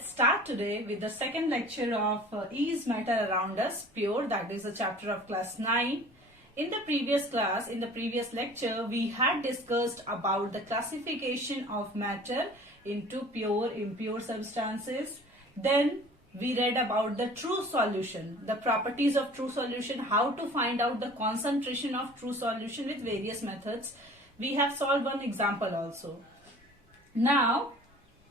let's start today with the second lecture of Is Matter Around Us Pure, that is a chapter of class 9. In the previous lecture, we had discussed about the classification of matter into pure, impure substances. Then we read about the true solution, the properties of true solution, how to find out the concentration of true solution with various methods. We have solved one example also. Now,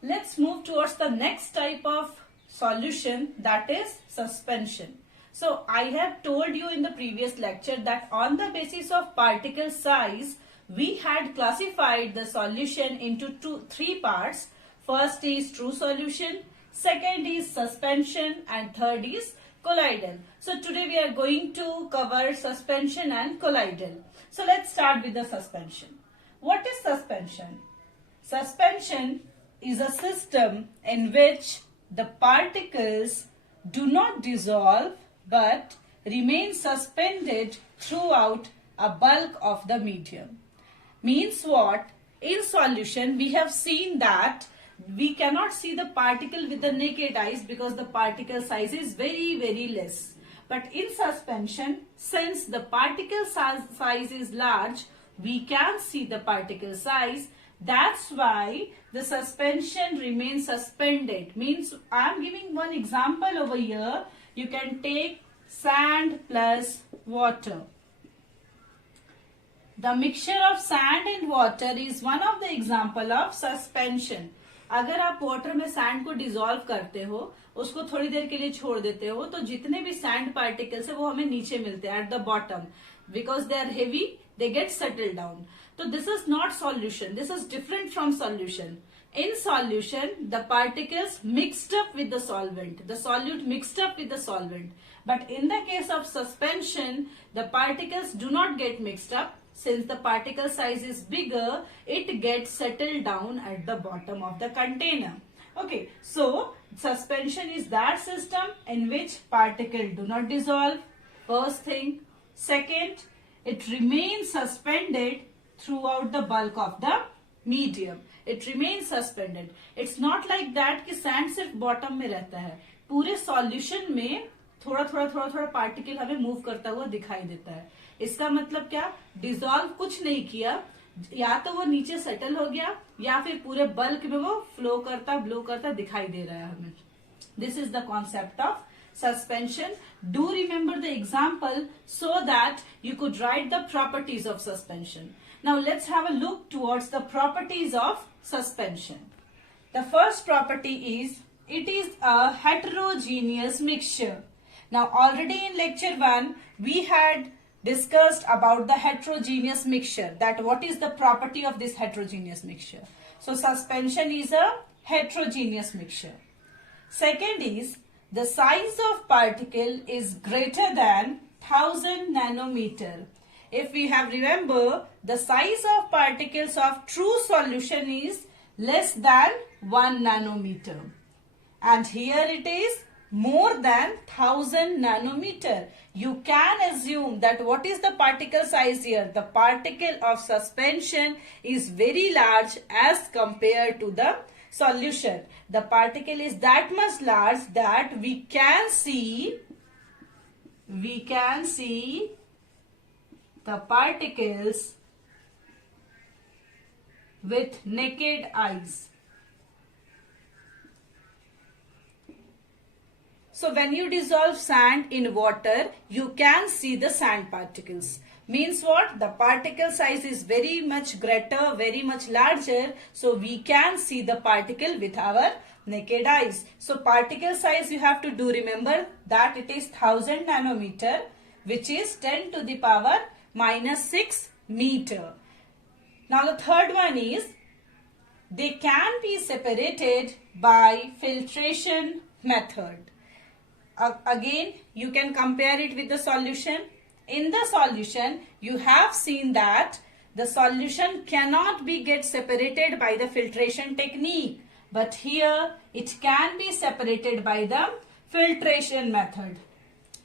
let's move towards the next type of solution, that is suspension. So I have told you in the previous lecture that on the basis of particle size, we had classified the solution into three parts. First is true solution, second is suspension, and third is colloidal. So today we are going to cover suspension and colloidal. So let's start with the suspension. What is suspension? Suspension is a system in which the particles do not dissolve but remain suspended throughout a bulk of the medium. Means what? In solution, we have seen that we cannot see the particle with the naked eyes because the particle size is very less. But in suspension, since the particle size is large, we can see the particle size. That's why the suspension remains suspended. Means I am giving one example over here. You can take sand plus water. The mixture of sand and water is one of the example of suspension. अगर आप water में sand को dissolve करते हो, उसको थोड़ी देर के लिए छोड़ देते हो, तो जितने भी सैंड पार्टिकल्स है वो हमें नीचे मिलते हैं at the bottom. Because they are heavy, they get settled down. So this is not solution. This is different from solution. In solution, the particles mixed up with the solvent. The solute mixed up with the solvent. But in the case of suspension, the particles do not get mixed up. Since the particle size is bigger, it gets settled down at the bottom of the container. Okay, so suspension is that system in which particles do not dissolve. First thing. Second, it remains suspended throughout the bulk of the medium. It remains suspended. It's not like that कि sand सिर्फ bottom में रहता है. पूरे solution में थोड़ा particle हमें move करता हुआ दिखाई देता है. इसका मतलब क्या? डिसॉल्व कुछ नहीं किया, या तो वो नीचे सेटल हो गया या फिर पूरे बल्क में वो फ्लो करता दिखाई दे रहा है हमें. This is the concept of suspension. Do remember the example so that you could write the properties of suspension. Now let's have a look towards the properties of suspension. The first property is it is a heterogeneous mixture. Now already in lecture 1 we had discussed about the heterogeneous mixture, that what is the property of this heterogeneous mixture. So suspension is a heterogeneous mixture. Second is the size of particle is greater than 1000 nanometer. If we have remember, the size of particles of true solution is less than 1 nanometer. And here it is more than 1000 nanometer. You can assume that what is the particle size here? The particle of suspension is very large as compared to the solution. The particle is that much large that we can see the particles with naked eyes. So when you dissolve sand in water, you can see the sand particles. Means what? The particle size is very much greater, very much larger. So we can see the particle with our naked eyes. So particle size you have to do remember that it is 1000 nanometer, which is 10 to the power minus 6 meter. Now the third one is they can be separated by filtration method. Again, you can compare it with the solution. In the solution, you have seen that the solution cannot be get separated by the filtration technique. But here, it can be separated by the filtration method.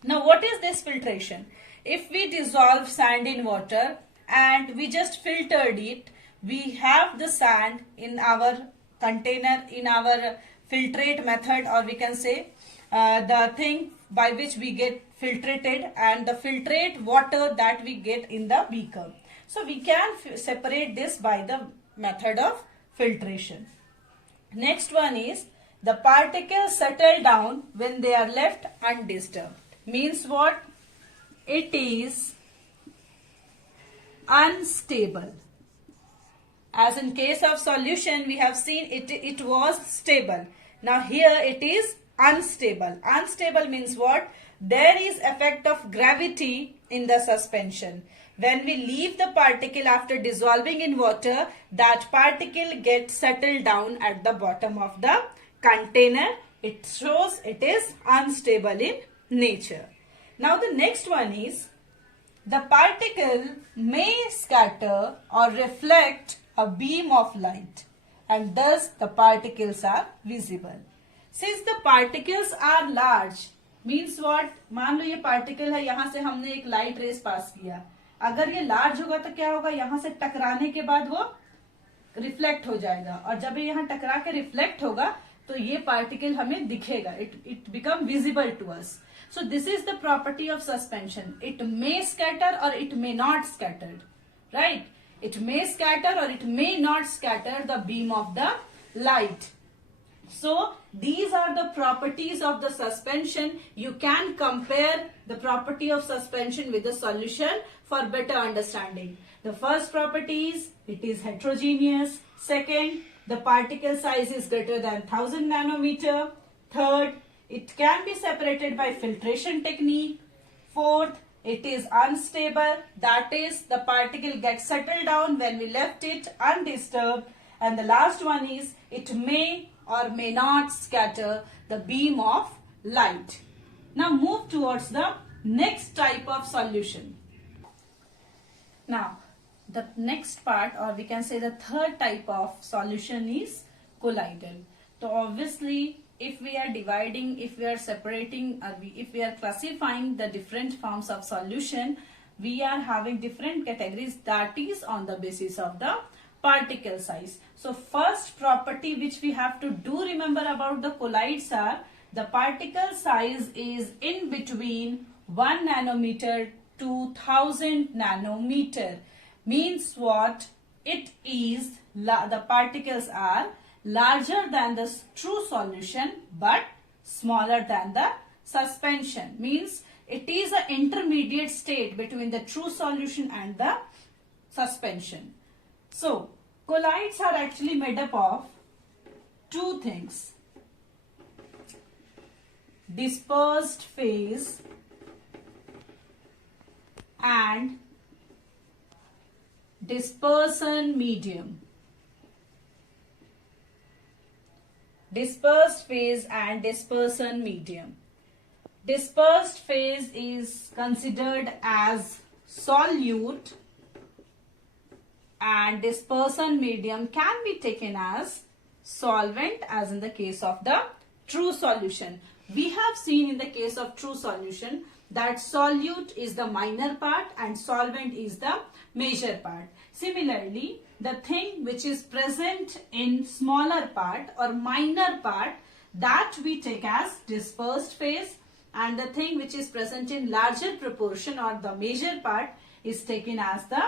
Now, what is this filtration? If we dissolve sand in water and we just filtered it, we have the sand in our container, in our filtrate method, or we can say the thing by which we get filtrated and the filtrate water that we get in the beaker. So we can separate this by the method of filtration. Next one is the particles settle down when they are left undisturbed. Means what? It is unstable. As in case of solution, we have seen it was stable. Now here it is unstable. Unstable means what? There is effect of gravity in the suspension. When we leave the particle after dissolving in water, that particle gets settled down at the bottom of the container. It shows it is unstable in nature. Now the next one is the particle may scatter or reflect a beam of light, and thus the particles are visible. Since the particles are large, means what? मान लो ये particle है, यहाँ से हमने एक light rays पास किया. अगर ये लार्ज होगा तो क्या होगा? यहाँ से टकराने के बाद वो रिफ्लेक्ट हो जाएगा, और जब ये यहाँ टकरा के रिफ्लेक्ट होगा तो ये पार्टिकल हमें दिखेगा. It become visible to us. So this is the property of suspension. It may scatter or it may not scatter, right? It may scatter or it may not scatter the beam of the light. So these are the properties of the suspension. You can compare the property of suspension with the solution for better understanding. The first property is it is heterogeneous. Second, the particle size is greater than 1000 nanometer. Third, it can be separated by filtration technique. Fourth, it is unstable. That is, the particle gets settled down when we left it undisturbed. And the last one is, it may or may not scatter the beam of light. Now move towards the next type of solution. Now, the next part, or we can say the third type of solution, is colloidal. So obviously, if we are dividing, if we are separating, or if we are classifying the different forms of solution, we are having different categories, that is on the basis of the particle size. So first property which we have to do remember about the colloids are the particle size is in between 1 nanometer to 1000 nanometer. Means what? It is, the particles are larger than the true solution but smaller than the suspension. Means it is an intermediate state between the true solution and the suspension. So colloids are actually made up of two things: dispersed phase and dispersion medium. Dispersed phase and dispersion medium. Dispersed phase is considered as solute and dispersion medium can be taken as solvent, as in the case of the true solution. We have seen in the case of true solution that solute is the minor part and solvent is the major part. Similarly, the thing which is present in smaller part or minor part, that we take as dispersed phase, and the thing which is present in larger proportion or the major part is taken as the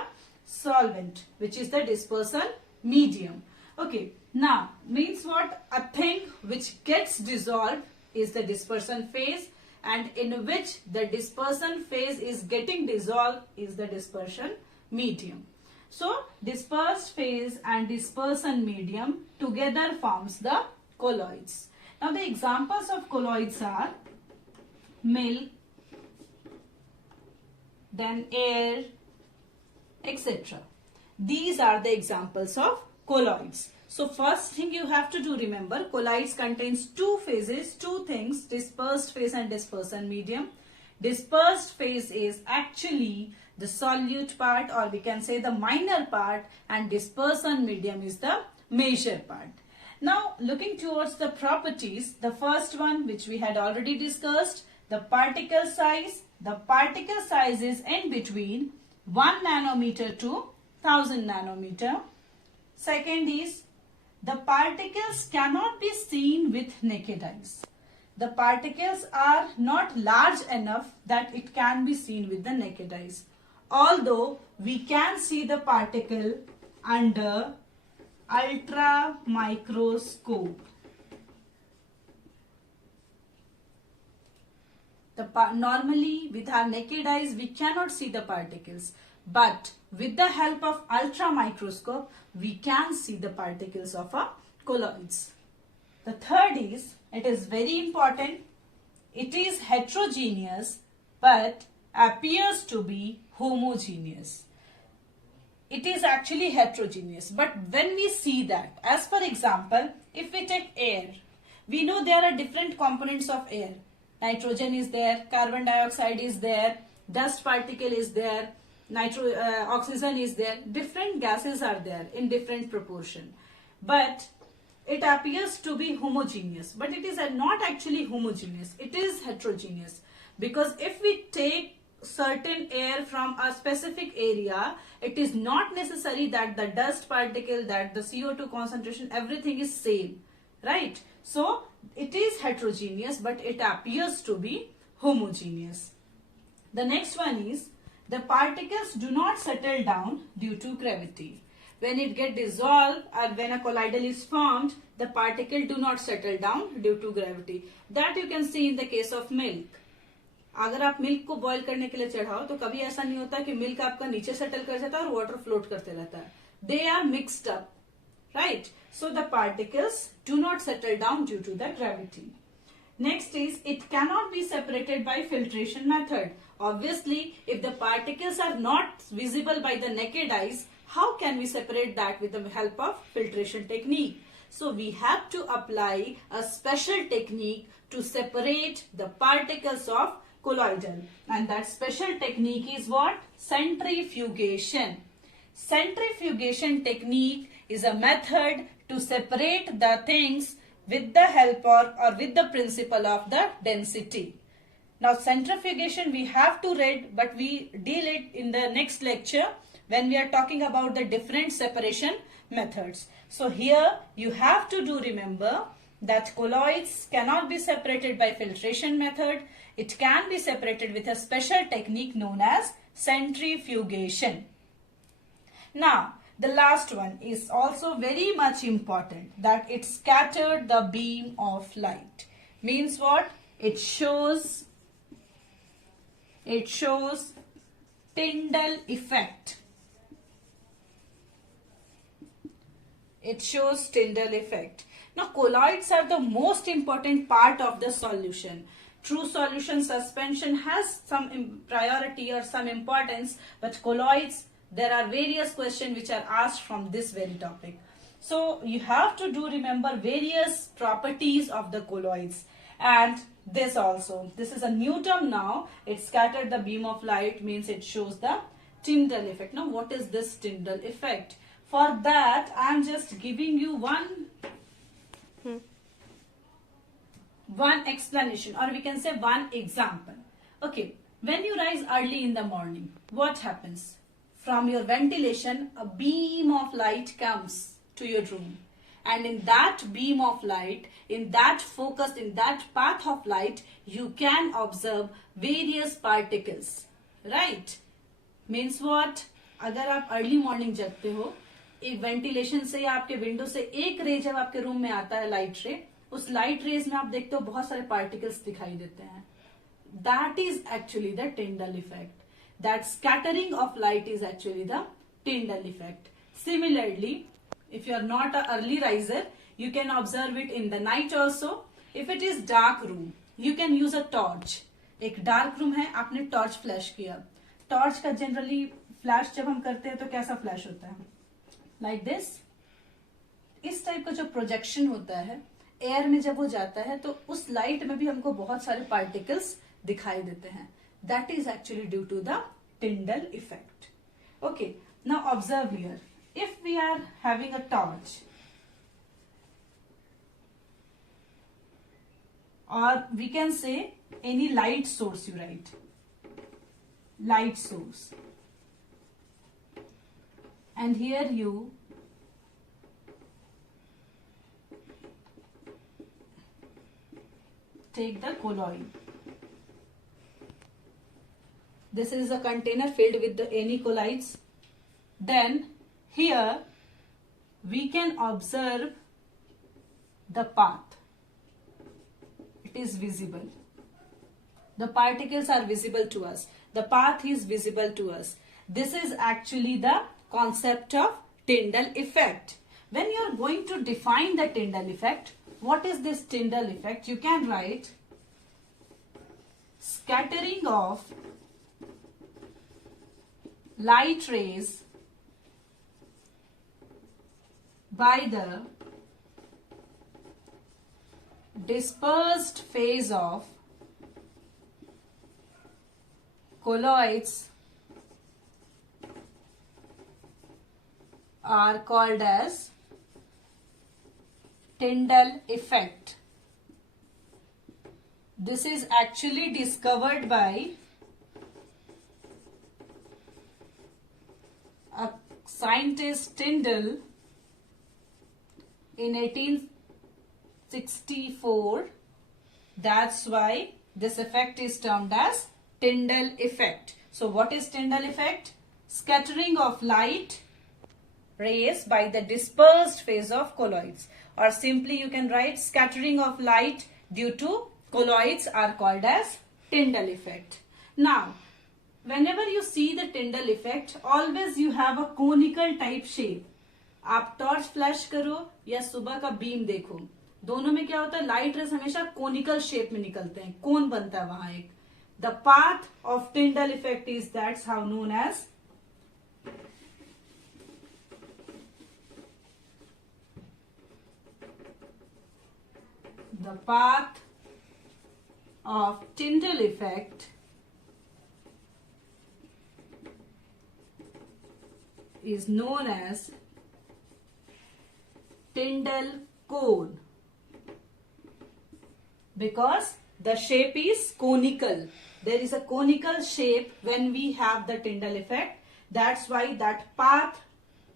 solvent, which is the dispersion medium. Okay, now means what? A thing which gets dissolved is the dispersion phase, and in which the dispersion phase is getting dissolved is the dispersion medium. So dispersed phase and dispersion medium together forms the colloids. Now the examples of colloids are milk, then air, etc. These are the examples of colloids. So first thing you have to do, remember, colloids contains two phases, two things: dispersed phase and dispersion medium. Dispersed phase is actually the solute part, or we can say the minor part, and dispersion medium is the major part. Now looking towards the properties, the first one which we had already discussed, the particle size. The particle size is in between 1 nanometer to 1000 nanometer. Second is the particles cannot be seen with naked eyes. The particles are not large enough that it can be seen with the naked eyes. Although we can see the particle under ultra microscope. Normally with our naked eyes we cannot see the particles, but with the help of ultra microscope we can see the particles of our colloids. The third is, it is very important, it is heterogeneous but appears to be homogeneous. It is actually heterogeneous, but when we see that, as for example, if we take air, we know there are different components of air. Nitrogen is there, carbon dioxide is there, dust particle is there, oxygen is there. Different gases are there in different proportion. But it appears to be homogeneous, but it is not actually homogeneous. It is heterogeneous, because if we take certain air from a specific area, it is not necessary that the dust particle, that the CO2 concentration, everything is same, right? So it is heterogeneous, but it appears to be homogeneous. The next one is, the particles do not settle down due to gravity. When it gets dissolved or when a colloidal is formed, the particle do not settle down due to gravity. That you can see in the case of milk. अगर आप milk को boil करने के लिए चढ़ाओ तो कभी ऐसा नहीं होता कि मिल्क आपका नीचे सेटल कर जाता है और वाटर फ्लोट करते रहता है. They are mixed up, right? So the particles do not settle down due to the gravity. Next is, it cannot be separated by filtration method. Obviously, if the particles are not visible by the naked eyes, how can we separate that with the help of filtration technique? So we have to apply a special technique to separate the particles of colloidal, and that special technique is what? Centrifugation. Centrifugation technique is a method to separate the things with the help or with the principle of the density. Now centrifugation we have to read, but we deal it in the next lecture when we are talking about the different separation methods. So here you have to remember that colloids cannot be separated by filtration method. It can be separated with a special technique known as centrifugation. Now, the last one is also very much important, that it scattered the beam of light. Means what? It shows Tyndall effect. It shows Tyndall effect. Now, colloids are the most important part of the solution. True solution suspension has some priority or some importance, but colloids, there are various questions which are asked from this very topic. So you have to remember various properties of the colloids, and this also. This is a new term now. It scattered the beam of light, means it shows the Tyndall effect. Now what is this Tyndall effect? For that I am just giving you one explanation, or we can say one example. Okay, when you rise early in the morning, what happens? From your ventilation, a beam of light comes to your room. And in that beam of light, in that focus, in that path of light, you can observe various particles. Right? Means what? अगर आप early morning जगते हो, एक ventilation से या आपके window से एक रे जब आपके रूम में आता है, लाइट रे, उस लाइट रेज में आप देखते हो बहुत सारे पार्टिकल्स दिखाई देते हैं. That is actually the Tyndall effect. That scattering of light is actually the Tyndall effect. Similarly, if you are not an early riser, you can observe it in the night also. If it is dark room, you can use a torch. एक dark room है, आपने torch flash किया. Torch का generally flash जब हम करते हैं तो कैसा फ्लैश होता है? Like this. इस टाइप का जो प्रोजेक्शन होता है, एयर में जब वो जाता है तो उस लाइट में भी हमको बहुत सारे पार्टिकल्स दिखाई देते हैं. That is actually due to the Tyndall effect. Okay, now observe here. If we are having a torch, or we can say any light source, you write light source, and here you take the colloid. This is a container filled with any colloids. Then here we can observe the path. It is visible. The particles are visible to us. The path is visible to us. This is actually the concept of Tyndall effect. When you are going to define the Tyndall effect, what is this Tyndall effect? You can write scattering of light rays by the dispersed phase of colloids are called as Tyndall effect. This is actually discovered by a scientist Tyndall in 1864. That's why this effect is termed as Tyndall effect. So what is Tyndall effect? Scattering of light rays by the dispersed phase of colloids, or simply you can write scattering of light due to colloids are called as Tyndall effect. Now, whenever you see the Tyndall effect, always you have a conical type shape. आप torch flash करो या सुबह का beam देखो, दोनों में क्या होता है, लाइट रेस हमेशा कोनिकल शेप में निकलते हैं, कोन बनता है वहां एक. The path of Tyndall effect is that's how known as the path of Tyndall effect is known as Tyndall cone, because the shape is conical. There is a conical shape when we have the Tyndall effect. That's why that path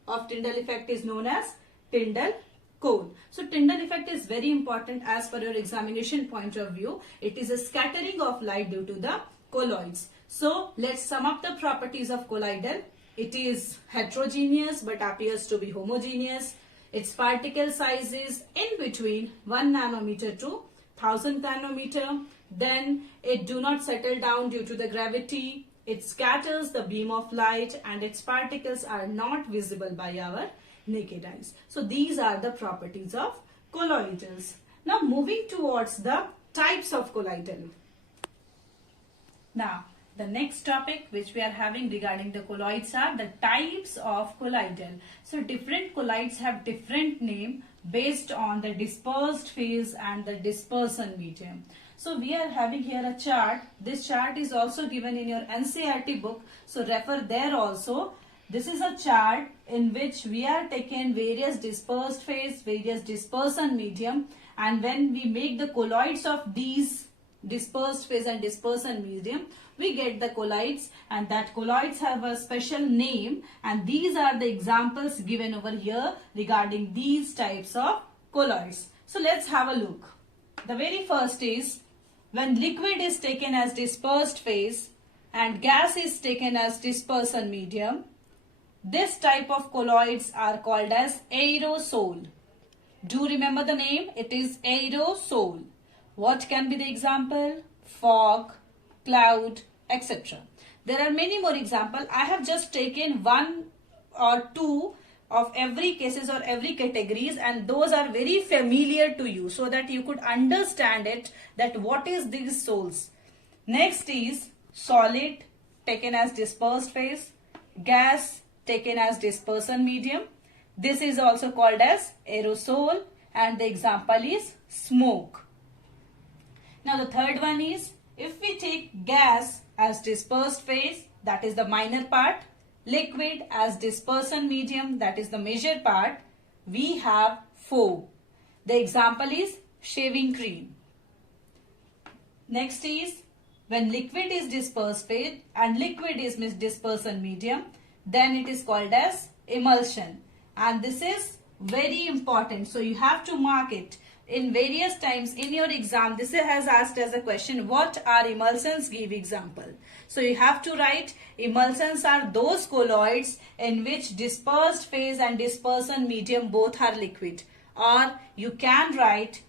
of Tyndall effect is known as Tyndall cone. So Tyndall effect is very important as per your examination point of view. It is a scattering of light due to the colloids. So let's sum up the properties of colloidal. It is heterogeneous but appears to be homogeneous. Its particle size is in between 1 nanometer to 1000 nanometer. Then it do not settle down due to the gravity. It scatters the beam of light and its particles are not visible by our naked eyes. So these are the properties of colloidals. Now moving towards the types of colloidal. Now the next topic which we are having regarding the colloids are the types of colloidal. So different colloids have different name based on the dispersed phase and the dispersion medium. So we are having here a chart. This chart is also given in your NCERT book. So refer there also. This is a chart in which we are taken various dispersed phase, various dispersion medium, and when we make the colloids of these dispersed phase and dispersion medium, we get the colloids, and that colloids have a special name, and these are the examples given over here regarding these types of colloids. So let's have a look. The very first is when liquid is taken as dispersed phase and gas is taken as dispersion medium. This type of colloids are called as aerosol. Do remember the name? It is aerosol. What can be the example? Fog, cloud, etc. There are many more examples. I have just taken one or two of every cases or every categories, and those are very familiar to you so that you could understand it, that what is these sols. Next is solid taken as dispersed phase, gas taken as dispersion medium. This is also called as aerosol, and the example is smoke. Now the third one is, if we take gas as dispersed phase, that is the minor part, liquid as dispersion medium, that is the major part, we have foam. The example is shaving cream. Next is when liquid is dispersed phase and liquid is dispersion medium, then it is called as emulsion, and this is very important, so you have to mark it. in various times in your exam, this has asked as a question, what are emulsions? Give example. So you have to write emulsions are those colloids in which dispersed phase and dispersion medium both are liquid. Or you can write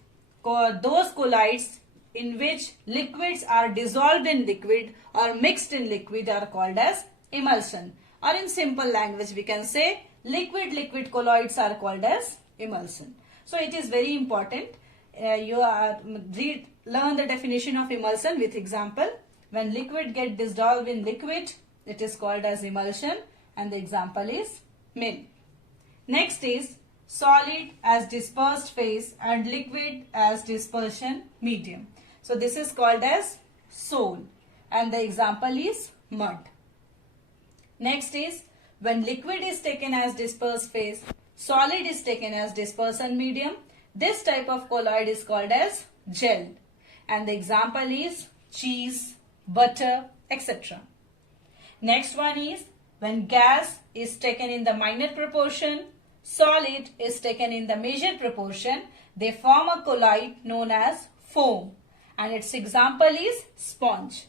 those colloids in which liquids are dissolved in liquid or mixed in liquid are called as emulsion. Or in simple language we can say liquid colloids are called as emulsion. So it is very important learn the definition of emulsion with example. When liquid get dissolved in liquid, it is called as emulsion, and the example is milk. Next is solid as dispersed phase and liquid as dispersion medium. So this is called as sol, and the example is mud. Next is when liquid is taken as dispersed phase, solid is taken as dispersion medium. This type of colloid is called as gel, and the example is cheese, butter, etc. Next one is when gas is taken in the minor proportion, solid is taken in the major proportion, they form a colloid known as foam, and its example is sponge.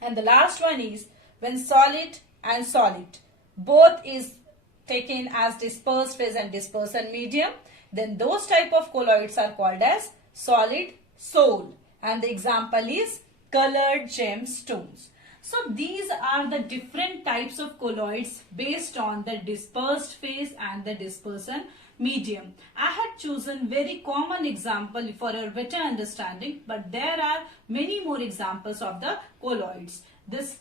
And the last one is when solid and solid both is taken as dispersed phase and dispersion medium, then those type of colloids are called as solid sol, and the example is colored gemstones. So these are the different types of colloids based on the dispersed phase and the dispersion medium. I had chosen very common example for your better understanding, but there are many more examples of the colloids. This,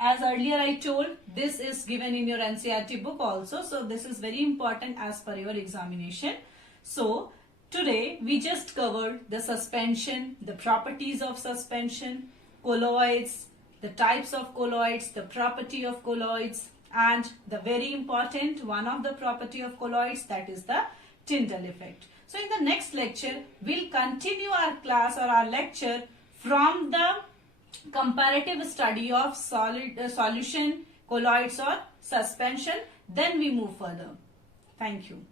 as earlier I told, this is given in your NCERT book also. So this is very important as per your examination. So today we just covered the suspension, the properties of suspension, colloids, the types of colloids, the property of colloids, and the very important one of the property of colloids, that is the Tyndall effect. So in the next lecture, we'll continue our class or our lecture from the comparative study of solution, colloids or suspension. Then we move further. Thank you.